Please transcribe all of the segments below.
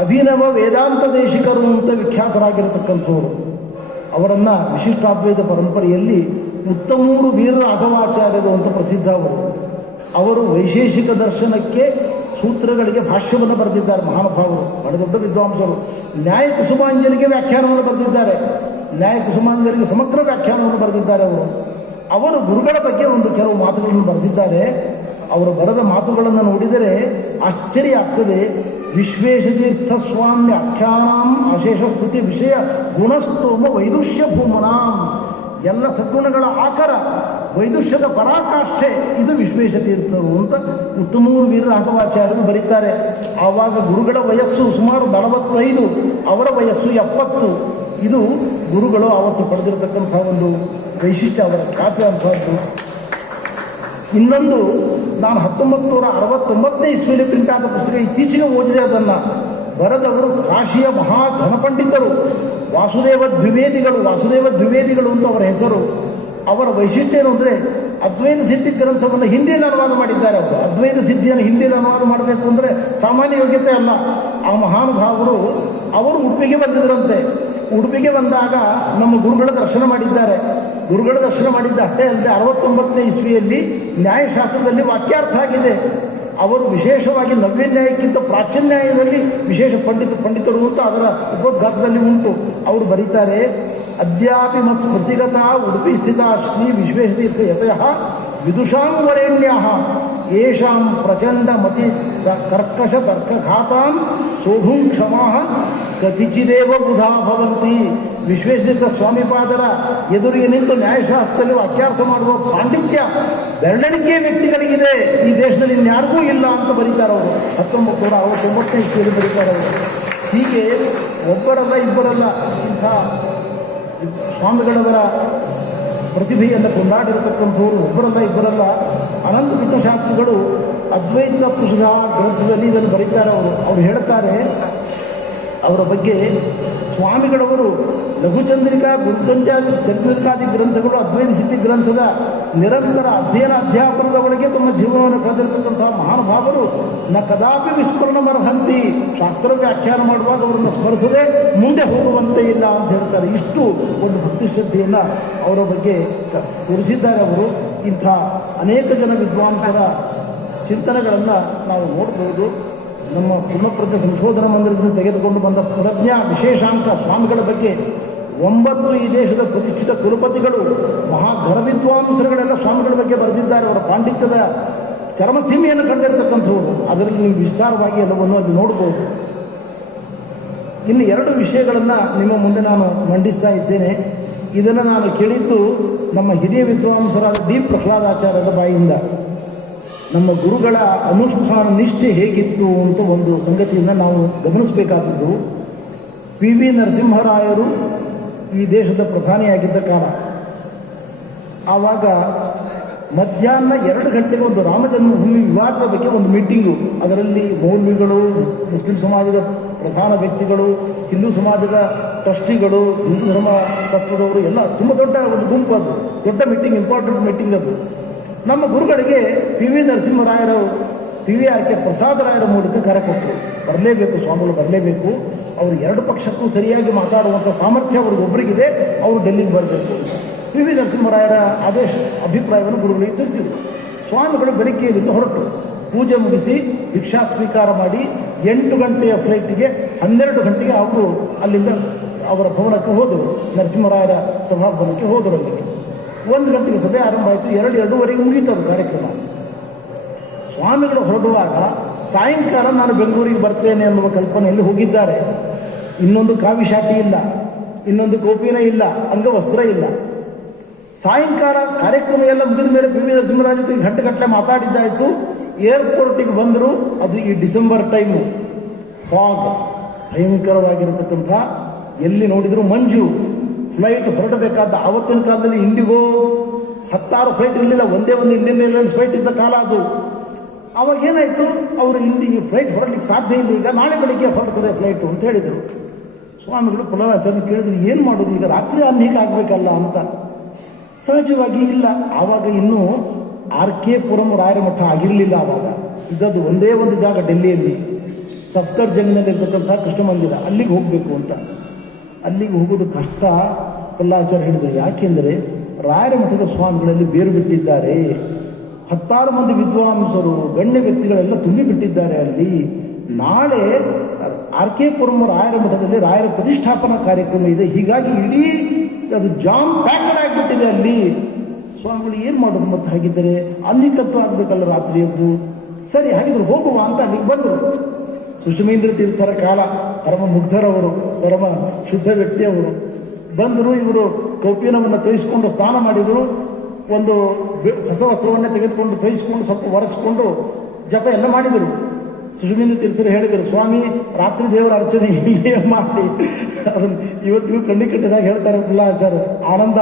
ಅಭಿನವ ವೇದಾಂತ ದೇಶಿಕರು ಅಂತ ವಿಖ್ಯಾತರಾಗಿರತಕ್ಕಂಥವರು. ಅವರನ್ನು ವಿಶಿಷ್ಟಾದ್ವೈತ ಪರಂಪರೆಯಲ್ಲಿ ಉತ್ತಮೂರು ವೀರ ಅಘವಾಚಾರ್ಯರು ಅಂತ ಪ್ರಸಿದ್ಧ ಅವರು. ಅವರು ವೈಶೇಷಿಕ ದರ್ಶನಕ್ಕೆ ಸೂತ್ರಗಳಿಗೆ ಭಾಷ್ಯವನ್ನು ಬರೆದಿದ್ದಾರೆ, ಮಹಾನುಭಾವರು. ಬಹಳ ದೊಡ್ಡ ವಿದ್ವಾಂಸರು. ನ್ಯಾಯ ಕುಸುಮಾಂಜಲಿಗೆ ವ್ಯಾಖ್ಯಾನವನ್ನು ಬರೆದಿದ್ದಾರೆ. ನ್ಯಾಯ ಕುಸುಮಾಂಜಲಿಗೆ ಸಮಗ್ರ ವ್ಯಾಖ್ಯಾನವನ್ನು ಬರೆದಿದ್ದಾರೆ ಅವರು. ಅವರು ಗುರುಗಳ ಬಗ್ಗೆ ಒಂದು ಕೆಲವು ಮಾತುಗಳನ್ನು ಬರೆದಿದ್ದಾರೆ. ಅವರು ಬರೆದ ಮಾತುಗಳನ್ನು ನೋಡಿದರೆ ಆಶ್ಚರ್ಯ ಆಗ್ತದೆ. ವಿಶ್ವೇಶತೀರ್ಥ ಸ್ವಾಮ್ಯ ಆಖ್ಯಾನಾಂ ಅಶೇಷ ಸ್ತುತಿ ವಿಷಯ ಗುಣಸ್ತೋಮ ವೈದುಷ್ಯ ಭೂಮನಾಂ. ಎಲ್ಲ ಸದ್ಗುಣಗಳ ಆಕರ, ವೈದುಷ್ಯದ ಪರಾಕಾಷ್ಠೆ, ಇದು ವಿಶ್ವೇಶತೀರ್ಥರು ಅಂತ ಉತ್ತಮೂರು ವೀರ ರಾಘವಾಚಾರ್ಯರು ಬರೀತಾರೆ. ಆವಾಗ ಗುರುಗಳ ವಯಸ್ಸು ಸುಮಾರು ನಲವತ್ತೈದು, ಅವರ ವಯಸ್ಸು ಎಪ್ಪತ್ತು. ಇದು ಗುರುಗಳು ಆವತ್ತು ಪಡೆದಿರತಕ್ಕಂಥ ಒಂದು ವೈಶಿಷ್ಟ್ಯ, ಅವರ ಖ್ಯಾತಿ ಅಂಥದ್ದು ಇನ್ನೊಂದು ನಾನು ಹತ್ತೊಂಬತ್ತು ನೂರ ಅರವತ್ತೊಂಬತ್ತನೇ ಇಸ್ವಿಯಲ್ಲಿ ಪ್ರಿಂಟ್ ಆದ ಪುಸ್ತಕ ಇತ್ತೀಚೆಗೆ ಓದಿದೆ, ಅದನ್ನು ಬರೆದವರು ಕಾಶಿಯ ಮಹಾ ಘನಪಂಡಿತರು ವಾಸುದೇವ ದ್ವಿವೇದಿಗಳು ವಾಸುದೇವ ದ್ವಿವೇದಿಗಳು ಅಂತ ಅವರ ಹೆಸರು. ಅವರ ವೈಶಿಷ್ಟ್ಯ ಏನು ಅಂದರೆ ಅದ್ವೈತ ಸಿದ್ಧಿ ಗ್ರಂಥವನ್ನು ಹಿಂದಿಯಲ್ಲಿ ಅನುವಾದ ಮಾಡಿದ್ದಾರೆ ಅವರು. ಅದ್ವೈತ ಸಿದ್ಧಿಯನ್ನು ಹಿಂದಿಯಲ್ಲಿ ಅನುವಾದ ಮಾಡಬೇಕು ಅಂದರೆ ಸಾಮಾನ್ಯ ಯೋಗ್ಯತೆ ಅಲ್ಲ. ಆ ಮಹಾನುಭಾವರು ಅವರು ಉಡುಪಿಗೆ ಬಂದಿದ್ರಂತೆ. ಉಡುಪಿಗೆ ಬಂದಾಗ ನಮ್ಮ ಗುರುಗಳ ದರ್ಶನ ಮಾಡಿದ್ದಾರೆ. ಗುರುಗಳ ದರ್ಶನ ಮಾಡಿದ್ದ ಅಷ್ಟೇ ಅಲ್ಲದೆ ಅರವತ್ತೊಂಬತ್ತನೇ ಇಸ್ವಿಯಲ್ಲಿ ನ್ಯಾಯಶಾಸ್ತ್ರದಲ್ಲಿ ವಾಕ್ಯಾರ್ಥ ಆಗಿದೆ. ಅವರು ವಿಶೇಷವಾಗಿ ನವ್ಯ ನ್ಯಾಯಕ್ಕಿಂತ ಪ್ರಾಚೀನ ನ್ಯಾಯದಲ್ಲಿ ವಿಶೇಷ ಪಂಡಿತ ಪಂಡಿತರು ಅಂತ ಅದರ ಉಪೋದ್ಘಾತದಲ್ಲಿ ಉಂಟು. ಅವರು ಬರೀತಾರೆ ಅದ್ಯಾಪಿ ಮತ್ ಸ್ಮೃತಿಗತ ಉಡುಪಿ ಸ್ಥಿತ ಶ್ರೀ ವಿಶ್ವೇಶತೀರ್ಥ ಯತಯ ವಿದುಷಾಂ ವರೇಣ್ಯ ಯಶಾಂ ಪ್ರಚಂಡ ಮತಿ ಕರ್ಕಶ ತರ್ಕಘಾತಾನ್ ಶೋಭುಂ ಕ್ಷಮಾ ಕತಿಚಿದೇವ ಬುಧಾ ಭವಂತಿ. ವಿಶ್ವೇಶ್ವರ ಸ್ವಾಮಿಪಾದರ ಎದುರಿಗೆ ನಿಂತು ನ್ಯಾಯಶಾಸ್ತ್ರದಲ್ಲಿ ವಾಕ್ಯಾರ್ಥ ಮಾಡುವ ಪಾಂಡಿತ್ಯ ಬೆರಳಿಕೆಯ ವ್ಯಕ್ತಿಗಳಿಗಿದೆ. ಈ ದೇಶದಲ್ಲಿ ಇನ್ಯಾರಿಗೂ ಇಲ್ಲ ಅಂತ ಬರೀತಾರೆ ಅವರು. ಹತ್ತೊಂಬತ್ತು ನೂರ ಅರವತ್ತೊಂಬತ್ತನೇ ಬರೀತಾರೆ ಅವರು. ಹೀಗೆ ಒಬ್ಬರಲ್ಲ ಇಬ್ಬರಲ್ಲ ಇಂಥ ಸ್ವಾಮಿಗಳವರ ಪ್ರತಿಭೆಯನ್ನು ಕೊಂಡಾಡಿರತಕ್ಕಂಥವ್ರು ಒಬ್ಬರಲ್ಲ ಇಬ್ಬರಲ್ಲ ಅನಂತ ಕೃಷ್ಣಶಾಸ್ತ್ರಿಗಳು ಅದ್ವೈತ ಪುಷ ಗ್ರಂಥದಲ್ಲಿ ಇದನ್ನು ಬರೀತಾರೆ ಅವರು. ಅವ್ರು ಹೇಳ್ತಾರೆ ಅವರ ಬಗ್ಗೆ ಸ್ವಾಮಿಗಳವರು ಲಘುಚಂದ್ರಿಕಾ ಗುರುಚಂದ್ರಾದಿ ಚಂದ್ರಿಕಾದಿ ಗ್ರಂಥಗಳು ಅದ್ವೈತ ಸಿದ್ಧಿ ಗ್ರಂಥದ ನಿರಂತರ ಅಧ್ಯಯನ ಅಧ್ಯಾಪನದ ಒಳಗೆ ತಮ್ಮ ಜೀವನವನ್ನು ಕಳೆದಿರತಕ್ಕಂತಹ ಮಹಾನುಭಾವರು, ನ ಕದಾಪಿ ವಿಸ್ಮರಣ ಮರಹಂತಿ ಶಾಸ್ತ್ರ ವ್ಯಾಖ್ಯಾನ ಮಾಡುವಾಗ ಅವರನ್ನು ಸ್ಮರಿಸದೆ ಮುಂದೆ ಹೋಗುವಂತೆ ಇಲ್ಲ ಅಂತ ಹೇಳ್ತಾರೆ. ಇಷ್ಟು ಒಂದು ಭಕ್ತಿ ಶ್ರದ್ಧೆಯನ್ನು ಅವರ ಬಗ್ಗೆ ತೋರಿಸಿದ್ದಾರೆ ಅವರು. ಇಂಥ ಅನೇಕ ಜನ ವಿದ್ವಾಂಸರ ಚಿಂತನೆಗಳನ್ನು ನಾವು ನೋಡ್ಬೋದು. ನಮ್ಮ ಪುಣ್ಯಪ್ರಜ್ಞ ಸಂಶೋಧನಾ ಮಂದಿರದಿಂದ ತೆಗೆದುಕೊಂಡು ಬಂದ ಪ್ರಜ್ಞಾ ವಿಶೇಷಾಂಕ ಸ್ವಾಮಿಗಳ ಬಗ್ಗೆ ಒಂಬತ್ತು ಈ ದೇಶದ ಪ್ರತಿಷ್ಠಿತ ಕುಲಪತಿಗಳು ಮಹಾ ಘನ ವಿದ್ವಾಂಸರುಗಳೆಲ್ಲ ಸ್ವಾಮಿಗಳ ಬಗ್ಗೆ ಬರೆದಿದ್ದಾರೆ. ಅವರ ಪಾಂಡಿತ್ಯದ ಚರ್ಮಸೀಮೆಯನ್ನು ಕಂಡಿರ್ತಕ್ಕಂಥವ್ರು. ಅದರಲ್ಲಿ ನೀವು ವಿಸ್ತಾರವಾಗಿ ಎಲ್ಲವನ್ನು ಅಲ್ಲಿ ನೋಡ್ಬೋದು. ಇಲ್ಲಿ ಎರಡು ವಿಷಯಗಳನ್ನು ನಿಮ್ಮ ಮುಂದೆ ನಾನು ಮಂಡಿಸ್ತಾ ಇದ್ದೇನೆ. ಇದನ್ನು ನಾನು ಕೇಳಿದ್ದು ನಮ್ಮ ಹಿರಿಯ ವಿದ್ವಾಂಸರಾದ ಡಿ. ಪ್ರಹ್ಲಾದಾಚಾರ್ಯರ ಬಾಯಿಯಿಂದ ನಮ್ಮ ಗುರುಗಳ ಅನುಷ್ಠಾನ ನಿಷ್ಠೆ ಹೇಗಿತ್ತು ಅಂತ ಒಂದು ಸಂಗತಿಯನ್ನು ನಾವು ಗಮನಿಸಬೇಕಾದದ್ದು. ಪಿ ವಿ ನರಸಿಂಹರಾಯರು ಈ ದೇಶದ ಪ್ರಧಾನಿಯಾಗಿದ್ದ ಕಾಲ. ಆವಾಗ ಮಧ್ಯಾಹ್ನ ಎರಡು ಗಂಟೆಗೆ ಒಂದು ರಾಮ ಜನ್ಮಭೂಮಿ ವಿವಾದದ ಬಗ್ಗೆ ಒಂದು ಮೀಟಿಂಗು. ಅದರಲ್ಲಿ ಮೌಲ್ವಿಗಳು, ಮುಸ್ಲಿಂ ಸಮಾಜದ ಪ್ರಧಾನ ವ್ಯಕ್ತಿಗಳು, ಹಿಂದೂ ಸಮಾಜದ ಟ್ರಸ್ಟಿಗಳು, ಹಿಂದೂ ಧರ್ಮ ತತ್ವದವರು, ಎಲ್ಲ ತುಂಬ ದೊಡ್ಡ ಒಂದು ಗುಂಪು ಅದು. ದೊಡ್ಡ ಮೀಟಿಂಗ್ ಇಂಪಾರ್ಟೆಂಟ್ ಮೀಟಿಂಗ್ ಅದು. ನಮ್ಮ ಗುರುಗಳಿಗೆ ಪಿ ವಿ ನರಸಿಂಹರಾಯರು ಪಿ ವಿ ಆರ್ ಕೆ ಪ್ರಸಾದರಾಯರ ಮೂಲಕ ಕರೆ ಕೊಟ್ಟರು. ಬರಲೇಬೇಕು ಸ್ವಾಮಿಗಳು, ಬರಲೇಬೇಕು. ಅವರು ಎರಡು ಪಕ್ಷಕ್ಕೂ ಸರಿಯಾಗಿ ಮಾತಾಡುವಂಥ ಸಾಮರ್ಥ್ಯ ಅವ್ರಿಗೊಬ್ಬರಿಗಿದೆ ಅವರು ಡೆಲ್ಲಿಗೆ ಬರಬೇಕು ಪಿ ವಿ ನರಸಿಂಹರಾಯರ ಆದೇಶ, ಅಭಿಪ್ರಾಯವನ್ನು ಗುರುಗಳಿಗೆ ತಿಳಿಸಿದರು. ಸ್ವಾಮಿಗಳು ಬೆಳಗ್ಗೆಯಲ್ಲಿಂದ ಹೊರಟು ಪೂಜೆ ಮುಗಿಸಿ ಭಿಕ್ಷಾ ಸ್ವೀಕಾರ ಮಾಡಿ ಎಂಟು ಗಂಟೆಯ ಫ್ಲೈಟಿಗೆ ಹನ್ನೆರಡು ಗಂಟೆಗೆ ಅವರು ಅಲ್ಲಿಂದ ಅವರ ಭವನಕ್ಕೆ ಹೋದರು. ನರಸಿಂಹರಾಯರ ಸಭಾಭವನಕ್ಕೆ ಹೋದರು ಅಲ್ಲಿಗೆ. ಒಂದು ಗಂಟೆಗೆ ಸಭೆ ಆರಂಭ ಆಯಿತು. ಎರಡು, ಎರಡೂವರೆಗೆ ಮುಗೀತು ಅದು ಕಾರ್ಯಕ್ರಮ. ಸ್ವಾಮಿಗಳು ಹೊರಡುವಾಗ ಸಾಯಂಕಾಲ ನಾನು ಬೆಂಗಳೂರಿಗೆ ಬರ್ತೇನೆ ಅನ್ನುವ ಕಲ್ಪನೆಯಲ್ಲಿ ಹೋಗಿದ್ದಾರೆ. ಇನ್ನೊಂದು ಕಾವಿಶಾಟಿ ಇಲ್ಲ, ಇನ್ನೊಂದು ಗೋಪಿನ ಇಲ್ಲ, ಅಂಗವಸ್ತ್ರ ಇಲ್ಲ. ಸಾಯಂಕಾಲ ಕಾರ್ಯಕ್ರಮ ಎಲ್ಲ ಮುಗಿದ ಮೇಲೆ ಪಿ ವಿ ನರಸಿಂಹರಾಜ್ ಜೊತೆಗೆ ಗಂಟೆಗಟ್ಟಲೆ ಮಾತಾಡಿದ್ದಾಯಿತು. ಏರ್ಪೋರ್ಟಿಗೆ ಬಂದರು, ಅದು ಈ ಡಿಸೆಂಬರ್ ಟೈಮು. ಫಾಗ್. ಭಯಂಕರವಾಗಿರತಕ್ಕಂಥ, ಎಲ್ಲಿ ನೋಡಿದರೂ ಮಂಜು. ಫ್ಲೈಟ್ ಹೊರಡಬೇಕಾದ ಆವತ್ತಿನ ಕಾಲದಲ್ಲಿ ಇಂಡಿಗೋ ಹತ್ತಾರು ಫ್ಲೈಟ್ ಇರಲಿಲ್ಲ, ಒಂದೇ ಒಂದು ಇಂಡಿಯನ್ ಏರ್ಲೈನ್ಸ್ ಫ್ಲೈಟ್ ಇದ್ದ ಕಾಲ ಅದು. ಅವಾಗ ಏನಾಯಿತು? ಅವರು ಇಂಡಿಗೆ ಫ್ಲೈಟ್ ಹೊರಡ್ಲಿಕ್ಕೆ ಸಾಧ್ಯ ಇಲ್ಲ, ಈಗ ನಾಳೆ ಬೆಳಿಗ್ಗೆ ಹೊರಡ್ತದೆ ಫ್ಲೈಟು ಅಂತ ಹೇಳಿದರು. ಸ್ವಾಮಿಗಳು ಪುಲವಾಚಾರ್ಯ ಕೇಳಿದ್ರು, ಏನು ಮಾಡೋದು? ಈಗ ರಾತ್ರಿ ಅನ್ನಿಗೆ ಆಗಬೇಕಲ್ಲ ಅಂತ. ಸಹಜವಾಗಿ ಇಲ್ಲ. ಆವಾಗ ಇನ್ನೂ ಆರ್ ಕೆ ಪುರಂ ರಾಯರಮಠ ಆಗಿರಲಿಲ್ಲ ಆವಾಗ ಇದ್ದದ್ದು ಒಂದೇ ಒಂದು ಜಾಗ, ಡೆಲ್ಲಿಯಲ್ಲಿ. ಸಫ್ದರ್ಜಂಗ್ನಲ್ಲಿರ್ತಕ್ಕಂಥ ಕೃಷ್ಣ ಮಂದಿರ. ಅಲ್ಲಿಗೆ ಹೋಗಬೇಕು ಅಂತ. ಅಲ್ಲಿಗೆ ಹೋಗೋದು ಕಷ್ಟ. ಪಲ್ಲಾಚಾರ್ಯ ಹೇಳಿದರು, ಯಾಕೆಂದರೆ ರಾಯರ ಮಠದ ಸ್ವಾಮಿಗಳಲ್ಲಿ ಬೇರು ಬಿಟ್ಟಿದ್ದಾರೆ. ಹತ್ತಾರು ಮಂದಿ ವಿದ್ವಾಂಸರು, ಗಣ್ಯ ವ್ಯಕ್ತಿಗಳೆಲ್ಲ ತುಂಬಿ ಬಿಟ್ಟಿದ್ದಾರೆ ಅಲ್ಲಿ. ನಾಳೆ ಆರ್ ಕೆ ಪುರಂ ರಾಯರ ಮಠದಲ್ಲಿ ರಾಯರ ಪ್ರತಿಷ್ಠಾಪನಾ ಕಾರ್ಯಕ್ರಮ ಇದೆ. ಹೀಗಾಗಿ ಇಡೀ ಅದು ಜಾಮ್ ಪ್ಯಾಕೆಡ್ ಆಗಿಬಿಟ್ಟಿದೆ ಅಲ್ಲಿ. ಸ್ವಾಮಿಗಳು ಏನು ಮಾಡೋದು ಮತ್ತೆ ಹಾಗಿದ್ದರೆ? ಅನ್ನಿಕತ್ತು ಆಗಬೇಕಲ್ಲ ರಾತ್ರಿ ಎದ್ದು ಸರಿ, ಹಾಗಿದ್ರೆ ಹೋಗುವ ಅಂತ ಅಲ್ಲಿಗೆ ಬಂದರು. ಸುಷಮೇಂದ್ರ ತೀರ್ಥರ ಕಾಲ ಪರಮ ಮುಗ್ಧರವರು, ಪರಮ ಶುದ್ಧ ವ್ಯಕ್ತಿಯವರು. ಬಂದರು ಇವರು ಕೌಪೀನವನ್ನು ತೋಯಿಸ್ಕೊಂಡು ಸ್ನಾನ ಮಾಡಿದರು. ಒಂದು ಹೊಸ ವಸ್ತ್ರವನ್ನೇ ತೆಗೆದುಕೊಂಡು ತೋಯಿಸ್ಕೊಂಡು ಸ್ವಲ್ಪ ಒರೆಸ್ಕೊಂಡು ಜಪ ಎಲ್ಲ ಮಾಡಿದರು. ಸುಷಮೇಂದ್ರ ತೀರ್ಥರು ಹೇಳಿದರು, ಸ್ವಾಮಿ, ರಾತ್ರಿ ದೇವರ ಅರ್ಚನೆ ಇಲ್ಲಿಯೇ ಮಾಡಿ. ಅದನ್ನು ಇವತ್ತಿಗೂ ಕಣ್ಣಿ ಕಟ್ಟಿದಾಗ ಹೇಳ್ತಾರೆ ಆಚಾರ್ಯ ಆನಂದ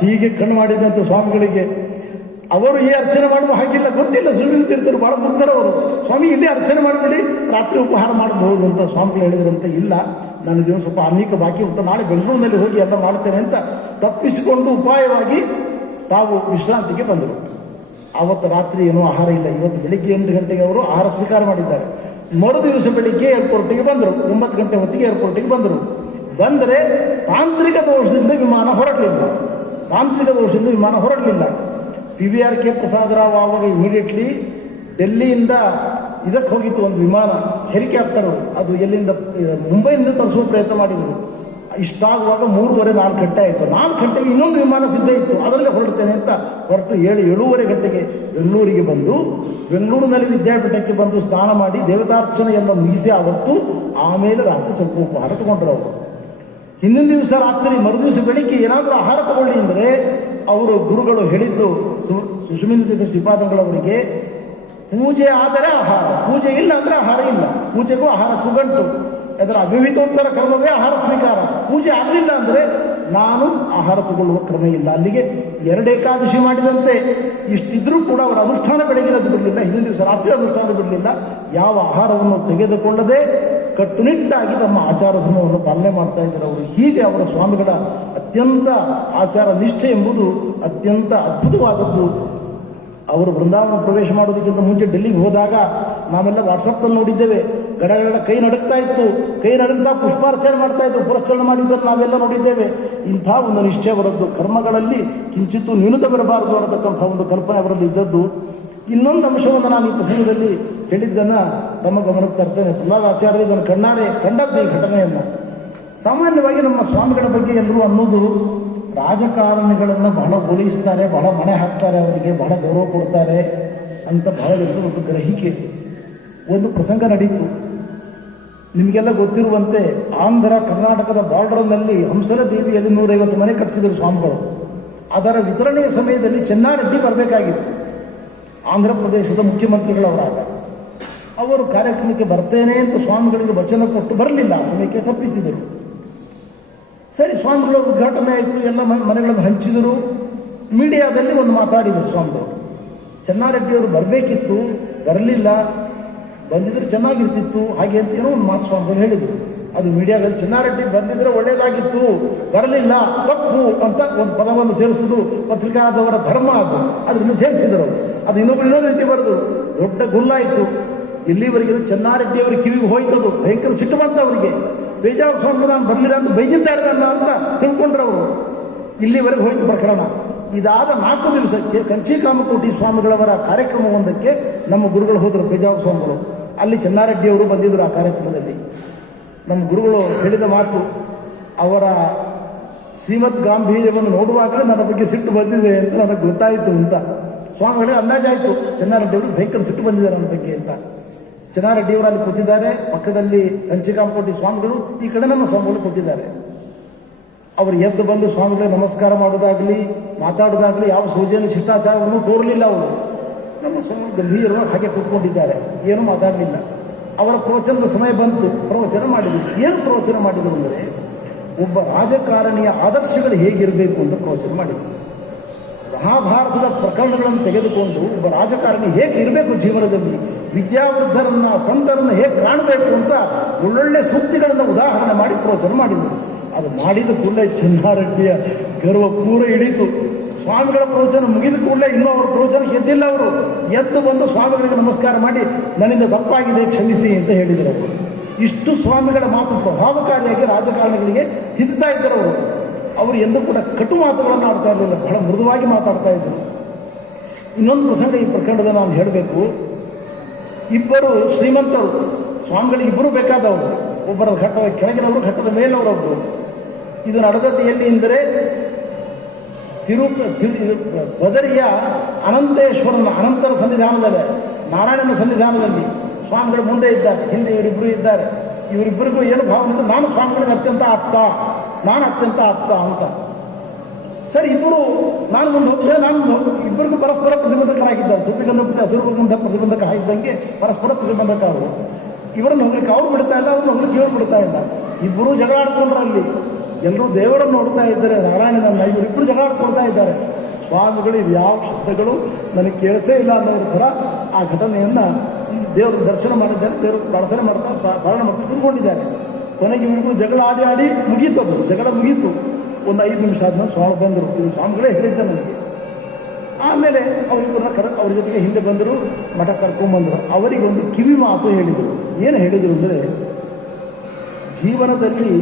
ಹೀಗೆ ಕಣ್ಣು ಮಾಡಿದಂಥ ಸ್ವಾಮಿಗಳಿಗೆ. ಅವರು ಈ ಅರ್ಚನೆ ಮಾಡುವ ಹಾಗಿಲ್ಲ. ಗೊತ್ತಿಲ್ಲ, ಸುಳ್ಳು ತೀರ್ಥರು ಭಾಳ ಅವರು. ಸ್ವಾಮಿ, ಇಲ್ಲಿ ಅರ್ಚನೆ ಮಾಡಿಬಿಡಿ, ರಾತ್ರಿ ಉಪಹಾರ ಮಾಡಬಹುದು ಅಂತ ಸ್ವಾಮಿಗಳು ಹೇಳಿದ್ರಂತ ಇಲ್ಲ. ನನಗೆ ಸ್ವಲ್ಪ ಅನೇಕ ಬಾಕಿ ಉಂಟು. ನಾಳೆ ಬೆಂಗಳೂರಿನಲ್ಲಿ ಹೋಗಿ ಎಲ್ಲ ಮಾಡ್ತೇನೆ ಅಂತ ತಪ್ಪಿಸಿಕೊಂಡು ಉಪಾಯವಾಗಿ ತಾವು ವಿಶ್ರಾಂತಿಗೆ ಬಂದರು. ಆವತ್ತು ರಾತ್ರಿ ಏನೂ ಆಹಾರ ಇಲ್ಲ. ಇವತ್ತು ಬೆಳಿಗ್ಗೆ ಎಂಟು ಗಂಟೆಗೆ ಅವರು ಆಹಾರ ಸ್ವೀಕಾರ ಮಾಡಿದ್ದಾರೆ. ಮರು ದಿವಸ ಬೆಳಿಗ್ಗೆ ಏರ್ಪೋರ್ಟಿಗೆ ಬಂದರು. ಒಂಬತ್ತು ಗಂಟೆ ಹೊತ್ತಿಗೆ ಏರ್ಪೋರ್ಟಿಗೆ ಬಂದರು. ಬಂದರೆ ತಾಂತ್ರಿಕ ದೋಷದಿಂದ ವಿಮಾನ ಹೊರಡಲಿಲ್ಲ ತಾಂತ್ರಿಕ ದೋಷದಿಂದ ವಿಮಾನ ಹೊರಡಲಿಲ್ಲ P V R K Prasadrao ಆವಾಗ ಇಮಿಡಿಯೇಟ್ಲಿ ಡೆಲ್ಲಿಯಿಂದ ಇದಕ್ಕೆ ಹೋಗಿತ್ತು ಒಂದು ವಿಮಾನ ಹೆಲಿಕಾಪ್ಟರು ಅದು ಎಲ್ಲಿಂದ ಮುಂಬೈನಿಂದ ತರಿಸುವ ಪ್ರಯತ್ನ ಮಾಡಿದರು. ಇಷ್ಟಾಗುವಾಗ ಮೂರುವರೆ, ನಾಲ್ಕು ಗಂಟೆ ಆಯಿತು. ನಾಲ್ಕು ಗಂಟೆಗೆ ಇನ್ನೊಂದು ವಿಮಾನ ಸಿದ್ಧ ಇತ್ತು. ಅದರಲ್ಲೇ ಹೊರಡ್ತೇನೆ ಅಂತ ಹೊರಟು ಏಳು, ಏಳೂವರೆ ಗಂಟೆಗೆ ಬೆಂಗಳೂರಿಗೆ ಬಂದು, ಬೆಂಗಳೂರಿನಲ್ಲಿ ವಿದ್ಯಾಪೀಠಕ್ಕೆ ಬಂದು ಸ್ನಾನ ಮಾಡಿ ದೇವತಾರ್ಚನೆಯನ್ನು ಮುಗಿಸಿ ಆವತ್ತು ಆಮೇಲೆ ರಾತ್ರಿ ಸ್ವಲ್ಪ ಉಪಹಾರ ತಗೊಂಡ್ರು ಅವರು. ಹಿಂದಿನ ದಿವಸ ರಾತ್ರಿ, ಮರುದಿವಸ ಬೆಳಿಗ್ಗೆ ಏನಾದರೂ ಆಹಾರ ತಗೊಳ್ಳಿ ಅಂದರೆ ಅವರು ಗುರುಗಳು ಹೇಳಿದ್ದು ಸು ಶ್ರೀಪಾದಗಳವರಿಗೆ, ಪೂಜೆ ಆದರೆ ಆಹಾರ, ಪೂಜೆ ಇಲ್ಲ ಅಂದರೆ ಆಹಾರ ಇಲ್ಲ, ಪೂಜೆಗೂ ಆಹಾರ ಸುಗಂಟು ಅದರ ಅವಿಹಿತೋತ್ತರ ಕ್ರಮವೇ ಆಹಾರ ಸ್ವೀಕಾರ, ಪೂಜೆ ಆಗಲಿಲ್ಲ ಅಂದರೆ ನಾನು ಆಹಾರ ತಗೊಳ್ಳುವ ಕ್ರಮ ಇಲ್ಲ, ಅಲ್ಲಿಗೆ ಎರಡು ಏಕಾದಶಿ ಮಾಡಿದಂತೆ ಇಷ್ಟಿದ್ರೂ ಕೂಡ ಅವರ ಅನುಷ್ಠಾನ ಬೆಳಗಿನದ್ದು ಬಿಡಲಿಲ್ಲ, ಹಿಂದಿನ ದಿವಸ ರಾತ್ರಿ ಅನುಷ್ಠಾನ ಬಿಡಲಿಲ್ಲ, ಯಾವ ಆಹಾರವನ್ನು ತೆಗೆದುಕೊಳ್ಳದೆ ಕಟ್ಟುನಿಟ್ಟಾಗಿ ತಮ್ಮ ಆಚಾರ ಧರ್ಮವನ್ನು ಪಾಲನೆ ಮಾಡ್ತಾ ಇದ್ದಾರೆ ಅವರು. ಹೀಗೆ ಅವರ ಸ್ವಾಮಿಗಳ ಅತ್ಯಂತ ಆಚಾರ ನಿಷ್ಠೆ ಎಂಬುದು ಅತ್ಯಂತ ಅದ್ಭುತವಾದದ್ದು. ಅವರು ಬೃಂದಾವನ ಪ್ರವೇಶ ಮಾಡೋದಕ್ಕಿಂತ ಮುಂಚೆ ಡೆಲ್ಲಿಗೆ ಹೋದಾಗ ನಾವೆಲ್ಲ ವಾಟ್ಸಪ್ಪಲ್ಲಿ ನೋಡಿದ್ದೇವೆ. ಗಡಗಡ ಕೈ ನಡುಕ್ತಾ ಇತ್ತು. ಕೈ ನಡುಕ್ತಾ ಪುಷ್ಪಾರ್ಚನೆ ಮಾಡ್ತಾ ಇದ್ರು. ಪುರಸ್ಚರಣೆ ಮಾಡಿದ್ದನ್ನು ನಾವೆಲ್ಲ ನೋಡಿದ್ದೇವೆ. ಇಂಥ ಒಂದು ನಿಷ್ಠೆ ಬರದ್ದು ಕರ್ಮಗಳಲ್ಲಿ ಕಿಂಚಿತ್ತು ನ್ಯೂನತೆ ಬರಬಾರದು ಅನ್ನತಕ್ಕಂಥ ಒಂದು ಕಲ್ಪನೆ ಅವರಲ್ಲಿ ಇದ್ದದ್ದು. ಇನ್ನೊಂದು ಅಂಶವನ್ನು ನಾನು ಈ ಪ್ರಸಂಗದಲ್ಲಿ ಹೇಳಿದ್ದನ್ನು ತಮ್ಮ ಗಮನಕ್ಕೆ ತರ್ತೇನೆ ಪ್ರಹ್ಲಾದ ಆಚಾರ್ಯ ಇದನ್ನು ಕಣ್ಣಾರೆ ಕಂಡದ್ದು ಈ ಘಟನೆಯನ್ನು. ಸಾಮಾನ್ಯವಾಗಿ ನಮ್ಮ ಸ್ವಾಮಿಗಳ ಬಗ್ಗೆ ಎಲ್ಲರೂ ಅನ್ನೋದು ರಾಜಕಾರಣಿಗಳನ್ನು ಬಹಳ ಹೋಲಿಸ್ತಾರೆ ಬಹಳ ಮಣೆ ಹಾಕ್ತಾರೆ, ಅವರಿಗೆ ಬಹಳ ಗೌರವ ಕೊಡ್ತಾರೆ ಅಂತ ಬಹಳ ಒಂದು ಗ್ರಹಿಕೆ. ಒಂದು ಪ್ರಸಂಗ ನಡೀತು. ನಿಮಗೆಲ್ಲ ಗೊತ್ತಿರುವಂತೆ ಆಂಧ್ರ ಕರ್ನಾಟಕದ ಬಾರ್ಡರ್ನಲ್ಲಿ ಹಂಸರ ದೇವಿಯಲ್ಲಿ ನೂರೈವತ್ತು ಮನೆ ಕಟ್ಟಿಸಿದರು ಸ್ವಾಮಿಗಳು. ಅದರ ವಿತರಣೆಯ ಸಮಯದಲ್ಲಿ ಚೆನ್ನಾರೆಡ್ಡಿ ಬರಬೇಕಾಗಿತ್ತು. ಆಂಧ್ರ ಪ್ರದೇಶದ ಮುಖ್ಯಮಂತ್ರಿಗಳವರಾಗ ಅವರು ಕಾರ್ಯಕ್ರಮಕ್ಕೆ ಬರ್ತೇನೆ ಅಂತ ಸ್ವಾಮಿಗಳಿಗೆ ವಚನ ಕೊಟ್ಟು ಬರಲಿಲ್ಲ, ಸಮಯಕ್ಕೆ ತಪ್ಪಿಸಿದರು. ಸರಿ, ಸ್ವಾಮಿಗಳು ಉದ್ಘಾಟನೆ ಆಯಿತು, ಎಲ್ಲ ಮನೆಗಳನ್ನು ಹಂಚಿದರು. ಮೀಡಿಯಾದಲ್ಲಿ ಒಂದು ಮಾತಾಡಿದರು ಸ್ವಾಮಿಗಳು. ಚೆನ್ನಾರೆಡ್ಡಿಯವರು ಬರಬೇಕಿತ್ತು, ಬರಲಿಲ್ಲ, ಬಂದಿದ್ರೆ ಚೆನ್ನಾಗಿರ್ತಿತ್ತು, ಹಾಗೆ ಅಂತ ಏನೋ ಒಂದು ಮಾತು ಸ್ವಾಮಿಗಳು ಹೇಳಿದರು. ಅದು ಮೀಡಿಯಾದಲ್ಲಿ ಚೆನ್ನಾರೆಡ್ಡಿ ಬಂದಿದ್ರೆ ಒಳ್ಳೆಯದಾಗಿತ್ತು ಬರಲಿಲ್ಲ, ತಪ್ಪು ಅಂತ ಒಂದು ಪದವನ್ನು ಸೇರಿಸೋದು ಪತ್ರಿಕಾದವರ ಧರ್ಮ ಅದು. ಅದನ್ನು ಸೇರಿಸಿದರು. ಅದು ಇನ್ನೊಬ್ರು ಇನ್ನೊಂದು ರೀತಿ ಬರೆದು, ದೊಡ್ಡ ಗುಲ್ಲಾಯಿತು. ಇಲ್ಲಿವರೆಗೆ ಚೆನ್ನಾರೆಡ್ಡಿಯವರ ಕಿವಿಗೆ ಹೋಯ್ತದು. ಭಯಂಕರ ಸಿಟ್ಟು ಬಂತ ಅವರಿಗೆ. ಬೇಜಾರು ಸ್ವಾಮಿ ನಾನು ಬರಲಿಲ್ಲ ಅಂತ ಬೈದಿದ್ದಾರೆ ನನ್ನ ಅಂತ ತಿಳ್ಕೊಂಡ್ರು ಅವರು. ಇಲ್ಲಿವರೆಗೆ ಹೋಯ್ತು ಪ್ರಕರಣ. ಇದಾದ ನಾಲ್ಕು ದಿವಸಕ್ಕೆ ಕಂಚಿಕಾಮಕೋಟಿ ಸ್ವಾಮಿಗಳವರ ಕಾರ್ಯಕ್ರಮವೊಂದಕ್ಕೆ ನಮ್ಮ ಗುರುಗಳು ಹೋದರು ಬೇಜಾವು ಸ್ವಾಮಿಗಳು ಅಲ್ಲಿ ಚೆನ್ನಾರೆಡ್ಡಿಯವರು ಬಂದಿದ್ದರು ಆ ಕಾರ್ಯಕ್ರಮದಲ್ಲಿ. ನಮ್ಮ ಗುರುಗಳು ಹೇಳಿದ ಮಾತು, ಅವರ ಶ್ರೀಮದ್ ಗಾಂಭೀರ್ಯವನ್ನು ನೋಡುವಾಗಲೇ ನನ್ನ ಬಗ್ಗೆ ಸಿಟ್ಟು ಬಂದಿದೆ ಅಂತ ನನಗೆ ಗೊತ್ತಾಯಿತು ಅಂತ. ಸ್ವಾಮಿಗಳಿಗೆ ಅಂದಾಜಾಯಿತು, ಚೆನ್ನಾರೆಡ್ಡಿಯವರು ಭಯಂಕರ ಸಿಟ್ಟು ಬಂದಿದೆ ನನ್ನ ಬಗ್ಗೆ ಅಂತ. ಚೆನ್ನಾರೆಡ್ಡಿಯವರು ಅಲ್ಲಿ ಕೂತಿದ್ದಾರೆ, ಪಕ್ಕದಲ್ಲಿ ಕಂಚಿಕಾಂಪೋಟಿ ಸ್ವಾಮಿಗಳು, ಈ ಕಡೆ ನಮ್ಮ ಸ್ವಾಮಿಗಳು ಕೂತಿದ್ದಾರೆ. ಅವರು ಎದ್ದು ಬಂದು ಸ್ವಾಮಿಗಳಿಗೆ ನಮಸ್ಕಾರ ಮಾಡೋದಾಗಲಿ, ಮಾತಾಡೋದಾಗಲಿ, ಯಾವ ಸೌಜನ್ಯ ಶಿಷ್ಟಾಚಾರವನ್ನು ತೋರಲಿಲ್ಲ ಅವರು. ನಮ್ಮ ಸ್ವಾಮಿ ಗಂಭೀರವಾಗಿ ಹಾಗೆ ಕೂತ್ಕೊಂಡಿದ್ದಾರೆ. ಏನೂ ಮಾತಾಡಲಿಲ್ಲ. ಅವರ ಪ್ರವಚನದ ಸಮಯ ಬಂತು. ಪ್ರವಚನ ಮಾಡಿದರು. ಏನು ಪ್ರವಚನ ಮಾಡಿದರು ಅಂದರೆ, ಒಬ್ಬ ರಾಜಕಾರಣಿಯ ಆದರ್ಶಗಳು ಹೇಗಿರಬೇಕು ಅಂತ ಪ್ರವಚನ ಮಾಡಿದರು. ಮಹಾಭಾರತದ ಪ್ರಕರಣಗಳನ್ನು ತೆಗೆದುಕೊಂಡು ಒಬ್ಬ ರಾಜಕಾರಣಿ ಹೇಗೆ ಇರಬೇಕು ಜೀವನದಲ್ಲಿ? ವಿದ್ಯಾವೃದ್ಧರನ್ನ, ಸಂತರನ್ನ ಹೇಗೆ ಕಾಣಬೇಕು ಅಂತ ಒಳ್ಳೊಳ್ಳೆ ಸೂಕ್ತಿಗಳನ್ನು ಉದಾಹರಣೆ ಮಾಡಿ ಪ್ರವಚನ ಮಾಡಿದರು. ಅದು ಮಾಡಿದ ಕೂಡಲೇ ಚೆನ್ನಾರೆಡ್ಡಿಯ ಗರ್ವ ಪೂರ ಇಳೀತು. ಸ್ವಾಮಿಗಳ ಪ್ರವಚನ ಮುಗಿದ ಕೂಡಲೇ ಇನ್ನೂ ಅವರ ಪ್ರವಚನಕ್ಕೆ ಎದ್ದಿಲ್ಲ ಅವರು. ಎದ್ದು ಬಂದು ಸ್ವಾಮಿಗಳಿಗೆ ನಮಸ್ಕಾರ ಮಾಡಿ, ನನ್ನಿಂದ ತಪ್ಪಾಗಿದೆ, ಕ್ಷಮಿಸಿ ಅಂತ ಹೇಳಿದರು ಇಷ್ಟು ಸ್ವಾಮಿಗಳ ಮಾತು ಪ್ರಭಾವಕಾರಿಯಾಗಿ ರಾಜಕಾರಣಿಗಳಿಗೆ ತಿದ್ದುತ್ತಾ ಇದ್ದರು ಅವರು. ಅವರು ಎಂದೂ ಕೂಡ ಕಟು ಮಾತುಗಳನ್ನು ಆಡ್ತಾ ಇರಲಿಲ್ಲ, ಬಹಳ ಮೃದುವಾಗಿ ಮಾತಾಡ್ತಾ ಇದ್ದರು ಇನ್ನೊಂದು ಪ್ರಸಂಗ ಈ ಪ್ರಕರಣದ ನಾನು ಹೇಳಬೇಕು. ಇಬ್ಬರು ಶ್ರೀಮಂತರು, ಸ್ವಾಮಿಗಳಿಗೆ ಇಬ್ಬರು ಬೇಕಾದವರು, ಒಬ್ಬರ ಘಟ್ಟದ ಕೆಳಗಿನವರು, ಘಟ್ಟದ ಮೇಲವರೊಬ್ಬರು ಇದು ನಡೆದದ್ದು ಎಲ್ಲಿ ಎಂದರೆ ತಿರು ಬದರಿಯ ಅನಂತೇಶ್ವರನ ಅನಂತರ ಸನ್ನಿಧಾನದಲ್ಲಿ, ನಾರಾಯಣನ ಸನ್ನಿಧಾನದಲ್ಲಿ ಸ್ವಾಮಿಗಳು ಮುಂದೆ ಇದ್ದಾರೆ, ಹಿಂದೆ ಇವರಿಬ್ಬರು ಇದ್ದಾರೆ. ಇವರಿಬ್ಬರಿಗೂ ಏನು ಭಾವನೆ ನಾನು ಸ್ವಾಮಿಗಳಿಗೆ ಅತ್ಯಂತ ಆಪ್ತ. ನಾನು ಅತ್ಯಂತ ಆಪ್ತ ಅಂತ ಸರ್, ಇಬ್ಬರು ನಾನು ಮುಂದೆ ಹೋಗ್ತೇನೆ ನಾನು. ಇಬ್ಬರಿಗೂ ಪರಸ್ಪರ ಪ್ರತಿಬಂಧಕರಾಗಿದ್ದಾರೆ. ಸುಪ್ರಿಗಂಧ ಹಸಿರುಗಂಧ ಪ್ರತಿಬಂಧಕ ಆಗಿದ್ದಂಗೆ ಪರಸ್ಪರ ಪ್ರತಿಬಂಧಕ ಅವರು. ಇವರನ್ನು ಹೋಗ್ಲಿಕ್ಕೆ ಅವ್ರು ಬಿಡ್ತಾ ಇಲ್ಲ, ಅವ್ರನ್ನ ಹೋಗ್ಲಿಕ್ಕೆ ಇವ್ರು ಬಿಡ್ತಾ ಇಲ್ಲ. ಇಬ್ಬರು ಜಗಳ ಆಡ್ಕೊಂಡ್ರು ಅಲ್ಲಿ ಎಲ್ಲರೂ ದೇವರನ್ನು ನೋಡ್ತಾ ಇದ್ದಾರೆ. ನಾರಾಯಣನನ್ನ ಇವರಿಬ್ಬರು ಜಗಳ ಆಡ್ಕೊಳ್ತಾ ಇದ್ದಾರೆ. ಸ್ವಾಮಿಗಳು ಯಾವ ಶಬ್ದಗಳು ನನಗೆ ಕೇಳಿಸೇ ಇಲ್ಲ ಅನ್ನೋರ ಥರ ಆ ಘಟನೆಯನ್ನು ದೇವರ ದರ್ಶನ ಮಾಡಿದ್ದಾರೆ, ದೇವರು ಪ್ರಾರ್ಥನೆ ಮಾಡ್ತಾ ಪ್ರಾರಣ ಮಾಡ್ತಾ ಕುತ್ಕೊಂಡಿದ್ದಾರೆ. ಕೊನೆಗೆ ಇವ್ರಿಗೂ ಜಗಳ ಆಡಿ ಆಡಿ ಮುಗೀತದು ಜಗಳ ಮುಗೀತು. ಒಂದು ಐದು ನಿಮಿಷ ಆದ್ಮೇಲೆ ಸ್ವಾಮಿ ಬಂದರು. ಇವ್ರು ಸ್ವಾಮಿಗಳೇ ಹೇಳಿದ್ದ ನನಗೆ. ಆಮೇಲೆ ಅವರಿಬ್ಬರನ್ನ ಕರೆ ಅವ್ರ ಜೊತೆಗೆ ಹಿಂದೆ ಬಂದರು, ಮಠ ಕರ್ಕೊಂಬಂದರು ಅವರಿಗೆ ಒಂದು ಕಿವಿ ಮಾತು ಹೇಳಿದರು. ಏನು ಹೇಳಿದರು ಅಂದರೆ, ಜೀವನದಲ್ಲಿ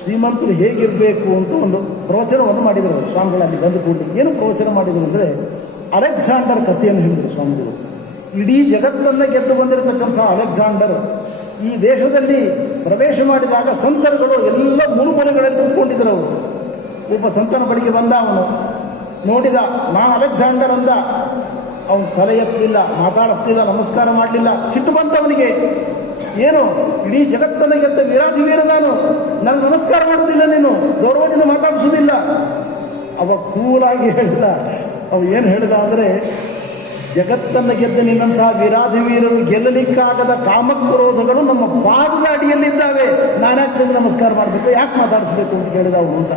ಶ್ರೀಮಂತರು ಹೇಗಿರಬೇಕು ಅಂತ ಒಂದು ಪ್ರವಚನವನ್ನು ಮಾಡಿದರು ಸ್ವಾಮಿಗಳಲ್ಲಿ ಬಂದು ಕೂಡಲಿ. ಏನು ಪ್ರವಚನ ಮಾಡಿದರು ಅಂದರೆ, ಅಲೆಕ್ಸಾಂಡರ್ ಕಥೆಯನ್ನು ಹೇಳಿದರು ಸ್ವಾಮಿಗಳು. ಇಡೀ ಜಗತ್ತನ್ನು ಗೆದ್ದು ಬಂದಿರತಕ್ಕಂಥ ಅಲೆಕ್ಸಾಂಡರ್ ಈ ದೇಶದಲ್ಲಿ ಪ್ರವೇಶ ಮಾಡಿದಾಗ ಸಂತರುಗಳು ಎಲ್ಲ ಮುರುಮನೆಗಳಲ್ಲಿ ಕುತ್ಕೊಂಡಿದ್ರು ಅವರು. ಒಬ್ಬ ಸಂತನ ಬಳಿಗೆ ಬಂದ ಅವನು. ನೋಡಿದ ನಾನು ಅಲೆಕ್ಸಾಂಡರ್ ಅಂದ ಅವನು ತಲೆ ಎತ್ತಲಿಲ್ಲ ಮಾತಾಡುತ್ತಿಲ್ಲ ನಮಸ್ಕಾರ ಮಾಡಲಿಲ್ಲ. ಸಿಟ್ಟು ಬಂತವನಿಗೆ. ಏನು, ಇಡೀ ಜಗತ್ತನ್ನು ಗೆದ್ದ ವಿರಾಧಿವೀರ ನಾನು? ನನಗೆ ನಮಸ್ಕಾರ ಮಾಡೋದಿಲ್ಲ ನೀನು. ಗೌರವದಿಂದ ಮಾತಾಡಿಸೋದಿಲ್ಲ ಅವ ಕೂಲಾಗಿ ಹೇಳಿದ. ಅವ ಏನು ಹೇಳಿದ ಅಂದರೆ ಜಗತ್ತನ್ನು ಗೆದ್ದ ನಿನ್ನಂತಹ ವಿರಾಧಿ ವೀರರು ಗೆಲ್ಲಲಿಕ್ಕಾಗದ ಕಾಮಕ್ರೋಧಗಳು ನಮ್ಮ ಪಾದದ ಅಡಿಯಲ್ಲಿದ್ದಾವೆ. ನಾನ್ಯಾಕೆ ನಮಸ್ಕಾರ ಮಾಡಬೇಕು, ಯಾಕೆ ಮಾತಾಡಿಸ್ಬೇಕು ಅಂತ ಕೇಳಿದ ಅವರು ಅಂತ.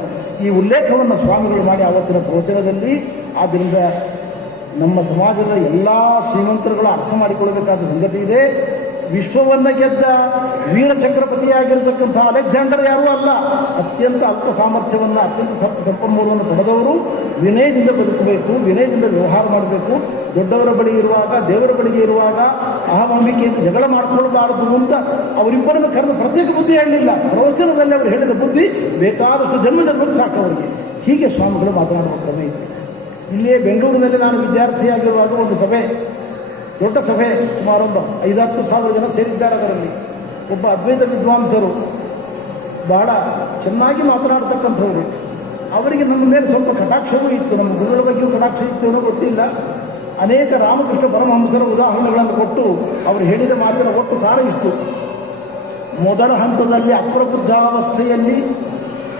ಈ ಉಲ್ಲೇಖವನ್ನು ಸ್ವಾಮಿಗಳು ಮಾಡಿ ಆವತ್ತಿನ ಪ್ರವಚನದಲ್ಲಿ, ಆದ್ದರಿಂದ ನಮ್ಮ ಸಮಾಜದ ಎಲ್ಲ ಶ್ರೀಮಂತರುಗಳು ಅರ್ಥ ಮಾಡಿಕೊಳ್ಳಬೇಕಾದ ಸಂಗತಿ ಇದೆ. ವಿಶ್ವವನ್ನು ಗೆದ್ದ ವೀರ ಚಕ್ರಪತಿಯಾಗಿರತಕ್ಕಂಥ ಅಲೆಕ್ಸಾಂಡರ್ ಯಾರೂ ಅಲ್ಲ. ಅತ್ಯಂತ ಅಲ್ಪ ಸಾಮರ್ಥ್ಯವನ್ನು, ಅತ್ಯಂತ ಸಂಪನ್ಮೂಲವನ್ನು ಪಡೆದವರು ವಿನಯದಿಂದ ಬದುಕಬೇಕು, ವಿನಯದಿಂದ ವ್ಯವಹಾರ ಮಾಡಬೇಕು. ದೊಡ್ಡವರ ಬಳಿ ಇರುವಾಗ, ದೇವರ ಬಳಿಗೆ ಇರುವಾಗ ಅಹಮಂಬಿಕೆಯಿಂದ ಜಗಳ ಮಾಡಿಕೊಳ್ಬಾರದು ಅಂತ ಅವರಿಬ್ಬರನ್ನು ಕರೆದು ಪ್ರತ್ಯೇಕ ಬುದ್ಧಿ ಹೇಳಲಿಲ್ಲ. ಪ್ರವಚನದಲ್ಲಿ ಅವರು ಹೇಳಿದ ಬುದ್ಧಿ ಬೇಕಾದಷ್ಟು ಜನ್ಮ ಜನ್ಮಕ್ಕೆ ಸಾಕು ಅವರಿಗೆ. ಹೀಗೆ ಸ್ವಾಮಿಗಳು ಮಾತನಾಡುವ ಕ್ರಮ ಇತ್ತು. ಇಲ್ಲಿಯೇ ಬೆಂಗಳೂರಿನಲ್ಲಿ ನಾನು ವಿದ್ಯಾರ್ಥಿಯಾಗಿರುವಾಗ ಒಂದು ಸಭೆ, ದೊಡ್ಡ ಸಭೆ, ಸುಮಾರು ಒಂದು ಐದತ್ತು ಸಾವಿರ ಜನ ಸೇರಿದ್ದಾರೆ ಅದರಲ್ಲಿ. ಒಬ್ಬ ಅದ್ವೈತ ವಿದ್ವಾಂಸರು ಬಹಳ ಚೆನ್ನಾಗಿ ಮಾತನಾಡ್ತಕ್ಕಂಥವ್ರು. ಅವರಿಗೆ ನಮ್ಮ ಮೇಲೆ ಸ್ವಲ್ಪ ಕಟಾಕ್ಷವೂ ಇತ್ತು. ನಮ್ಮ ಗುರುಗಳ ಬಗ್ಗೆಯೂ ಕಟಾಕ್ಷ ಇತ್ತು ಅನ್ನೋ ಗೊತ್ತಿಲ್ಲ. ಅನೇಕ ರಾಮಕೃಷ್ಣ ಪರಮಹಂಸರ ಉದಾಹರಣೆಗಳನ್ನು ಕೊಟ್ಟು ಅವರು ಹೇಳಿದ ಮಾತಿನ ಒಟ್ಟು ಸಾರ ಇಷ್ಟು. ಮೊದಲ ಹಂತದಲ್ಲಿ ಅಪ್ರಬುದ್ಧಾವಸ್ಥೆಯಲ್ಲಿ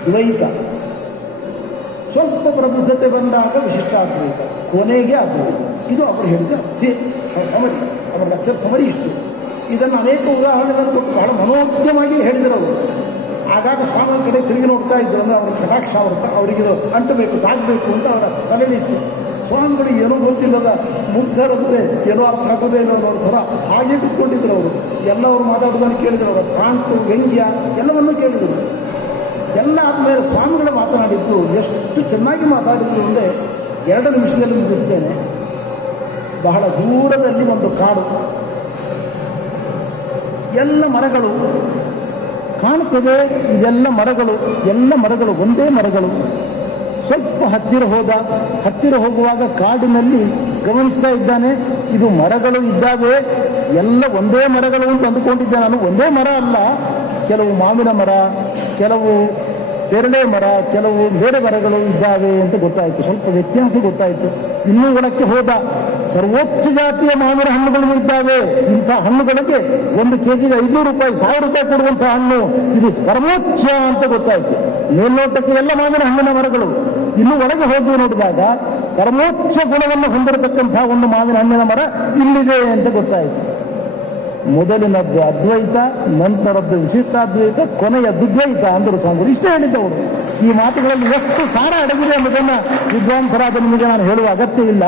ದ್ವೈತ. ಸ್ವಲ್ಪ ಪ್ರಬುದ್ಧತೆ ಬಂದಾಗ ವಿಶಿಷ್ಟಾದ್ವೈತ ಕೊನೆಗೆ ಅದ್ವೈತ. ಇದು ಅವರು ಹೇಳಿದ ಸಮರಿ. ಅವರ ಲಕ್ಷ ಸಮರಿ ಇಷ್ಟು. ಇದನ್ನು ಅನೇಕ ಉದಾಹರಣೆಗಳನ್ನು ಕೊಟ್ಟು ಬಹಳ ಮನೋಜ್ಞವಾಗಿ ಹೇಳಿದರು ಅವರು. ಆಗಾಗ ಸ್ವಾಮಿಗಳ ಕಡೆ ತಿರುಗಿ ನೋಡ್ತಾ ಇದ್ರು ಅಂದರೆ ಅವರ ಕಟಾಕ್ಷ ಅವ್ರ, ಅವರಿಗೆ ಇದು ಅಂಟಬೇಕು, ತಾಗಬೇಕು ಅಂತ ಅವರ ತಲೆಯಲ್ಲಿತ್ತು ಸ್ವಾಮಿಗಳು ಏನೂ ಗೊತ್ತಿಲ್ಲದ ಮುಗ್ಧರಂತೆ ಏನೋ ಅರ್ಥ ಆಗೋದೇ ಇಲ್ಲ ಅನ್ನೋ ಥರ ಹಾಗೆ ಬಿಟ್ಕೊಂಡಿದ್ರು ಅವರು. ಎಲ್ಲವರು ಮಾತಾಡೋದನ್ನು ಕೇಳಿದ್ರು ಅವರ. ಪ್ರಾಂತು ವ್ಯಂಗ್ಯ ಎಲ್ಲವನ್ನು ಕೇಳಿದರು. ಎಲ್ಲ ಆದಮೇಲೆ ಸ್ವಾಮಿಗಳು ಮಾತನಾಡಿದ್ದು ಎಷ್ಟು ಚೆನ್ನಾಗಿ ಮಾತಾಡಿದ್ರು ಅಂದರೆ ಎರಡು ನಿಮಿಷದಲ್ಲಿ ಮುಗಿಸ್ತೇನೆ ಬಹಳ ದೂರದಲ್ಲಿ ಒಂದು ಕಾಡು. ಎಲ್ಲ ಮರಗಳು ಕಾಣುತ್ತದೆ ಇದೆಲ್ಲ ಮರಗಳು, ಎಲ್ಲ ಮರಗಳು, ಒಂದೇ ಮರಗಳು. ಸ್ವಲ್ಪ ಹತ್ತಿರ ಹೋದ, ಹತ್ತಿರ ಹೋಗುವಾಗ ಕಾಡಿನಲ್ಲಿ ಗಮನಿಸ್ತಾ ಇದ್ದಾನೆ, ಇದು ಮರಗಳು ಇದ್ದಾವೆ, ಎಲ್ಲ ಒಂದೇ ಮರಗಳು ಅಂತ ಅಂದುಕೊಂಡಿದ್ದೆ ನಾನು. ಒಂದೇ ಮರ ಅಲ್ಲ, ಕೆಲವು ಮಾವಿನ ಮರ, ಕೆಲವು ಪೇರಳೆ ಮರ, ಕೆಲವು ಬೇರೆ ಮರಗಳು ಇದ್ದಾವೆ ಅಂತ ಗೊತ್ತಾಯಿತು. ಸ್ವಲ್ಪ ವ್ಯತ್ಯಾಸ ಗೊತ್ತಾಯಿತು. ಇನ್ನೂ ಒಳಕ್ಕೆ ಹೋದ, ಸರ್ವೋಚ್ಚ ಜಾತಿಯ ಮಾವಿನ ಹಣ್ಣುಗಳು ಇದ್ದಾವೆ. ಇಂಥ ಹಣ್ಣುಗಳಿಗೆ ಒಂದು ಕೆಜಿಗೆ ಐನೂರು ರೂಪಾಯಿ, ಸಾವಿರ ರೂಪಾಯಿ ಕೊಡುವಂತಹ ಹಣ್ಣು. ಇದು ಸರ್ವೋಚ್ಚ ಅಂತ ಗೊತ್ತಾಯಿತು. ಮೇಲ್ನೋಟಕ್ಕೆ ಎಲ್ಲ ಮಾವಿನ ಹಣ್ಣಿನ ಮರಗಳು. ಇನ್ನು ಒಳಗೆ ಹೋಗಿ ನೋಡಿದಾಗ ಪರಮೋಚ್ಚ ಗುಣವನ್ನು ಹೊಂದಿರತಕ್ಕಂತಹ ಒಂದು ಮಾವಿನ ಹಣ್ಣಿನ ಮರ ಇಲ್ಲಿದೆ ಅಂತ ಗೊತ್ತಾಯಿತು. ಮೊದಲಿನದ್ದು ಅದ್ವೈತ, ನಂತರದ್ದು ವಿಶಿಷ್ಟಾದ್ವೈತ ಕೊನೆಯ ದುದ್ವೈತ ಅಂದರು ಸ್ವಾಮಿಗಳು. ಇಷ್ಟೇ ಹೇಳಿದ್ದವರು ಈ ಮಾತುಗಳಲ್ಲಿ ಎಷ್ಟು ಸಾರ ಅಡಗಿದೆ ಎಂಬುದನ್ನು ವಿದ್ವಾಂಸರಾದ ನಿಮಗೆ ನಾನು ಹೇಳುವ ಅಗತ್ಯ ಇಲ್ಲ.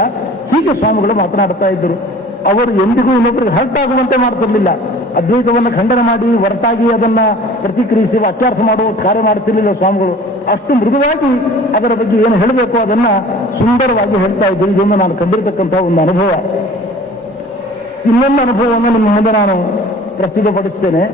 ಹೀಗೆ ಸ್ವಾಮಿಗಳು ಮಾತನಾಡ್ತಾ ಇದ್ದರು. ಅವರು ಎಂದಿಗೂ ಇನ್ನೊಬ್ಬರಿಗೆ ಹರ್ಟ್ ಆಗುವಂತೆ ಮಾಡ್ತಿರ್ಲಿಲ್ಲ. ಅದ್ವೈತವನ್ನು ಖಂಡನೆ ಮಾಡಿ, ಹೊರತಾಗಿ ಅದನ್ನ ಪ್ರತಿಕ್ರಿಯಿಸಿ ವಾಕ್ಯಾರ್ಥ ಮಾಡುವ ಕಾರ್ಯ ಮಾಡುತ್ತಿರಲಿಲ್ಲ ಸ್ವಾಮಿಗಳು. ಅಷ್ಟು ಮೃದುವಾಗಿ ಅದರ ಬಗ್ಗೆ ಏನು ಹೇಳಬೇಕು ಅದನ್ನ ಸುಂದರವಾಗಿ ಹೇಳ್ತಾ ಇದ್ದೀನಿ. ಇದನ್ನು ನಾನು ಕಂಡಿರ್ತಕ್ಕಂಥ ಒಂದು ಅನುಭವ. ಇನ್ನೊಂದು ಅನುಭವವನ್ನು ನಿಮ್ಮ ಮುಂದೆ ನಾನು ಪ್ರಸ್ತುತಪಡಿಸ್ತೇನೆ.